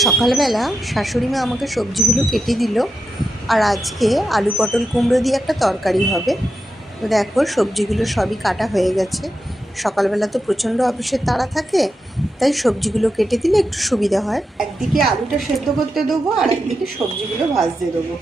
সকালবেলা শাশুড়ি মা আমাকে সবজিগুলো কেটে দিল। আর আজকে আলু পটল কুমড়ো দিয়ে একটা তরকারি হবে। তো দেখো সবজিগুলো সবই কাটা হয়ে গেছে। সকালবেলা তো প্রচণ্ড অফিসের তাড়া থাকে, তাই সবজিগুলো কেটে দিলে একটু সুবিধা হয়। একদিকে আলুটা সেদ্ধ করতে দেবো আর একদিকে সবজিগুলো ভাজতে দেবো।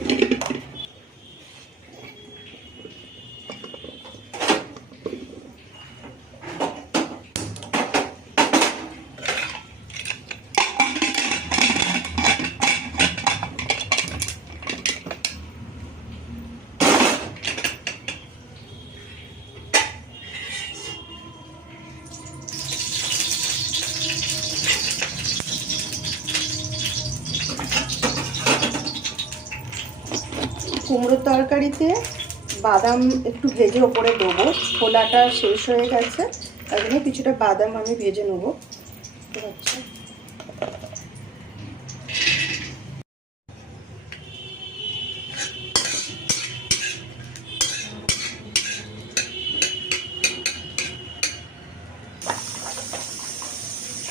কুমড়োর তরকারিতে বাদাম একটু ভেজে ওপরে দেবো। ছোলাটা শেষ হয়ে গেছে, তাই জন্য কিছুটা বাদাম আমি ভেজে নেবো।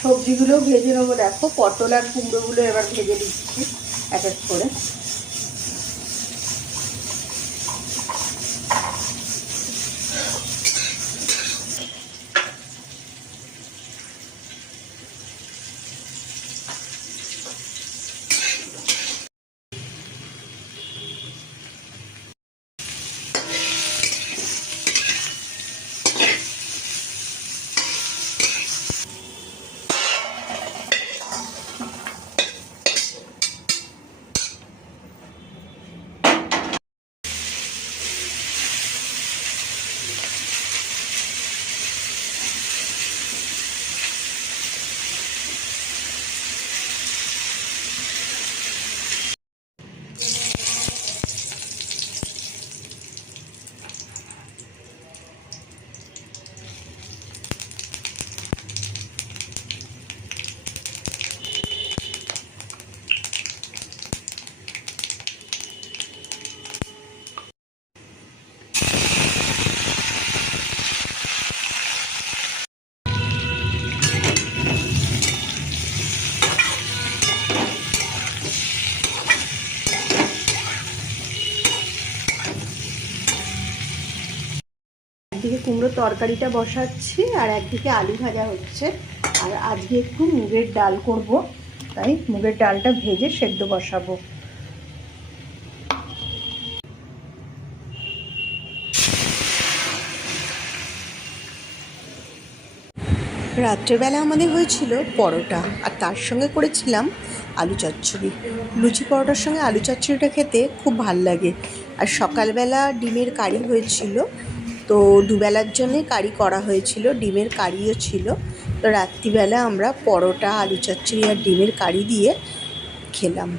সবজিগুলো ভেজে নেবো। দেখো পটল আর কুমড়োগুলো এবার ভেজে দিচ্ছি এক এক করে। একদিকে কুমড়োর তরকারিটা বসাচ্ছি আর একদিকে আলু ভাজা হচ্ছে। আর আজকে একটু মুগের ডাল করব, তাই মুগের ডালটা ভেজে সেদ্ধ বসাবো। রাত্রেবেলা আমাদের হয়েছিল পরোটা, আর তার সঙ্গে করেছিলাম আলু চচ্চড়ি। লুচি পরোটার সঙ্গে আলু চচ্চড়িটা খেতে খুব ভাল লাগে। আর সকালবেলা ডিমের কারি হয়েছিল, তো দুবেলার জন্যে কারি করা হয়েছিল, ডিমের কারিও ছিল। তো রাত্রিবেলা আমরা পরোটা, আলু চচ্চড়ি আর ডিমের কারি দিয়ে খেলাম।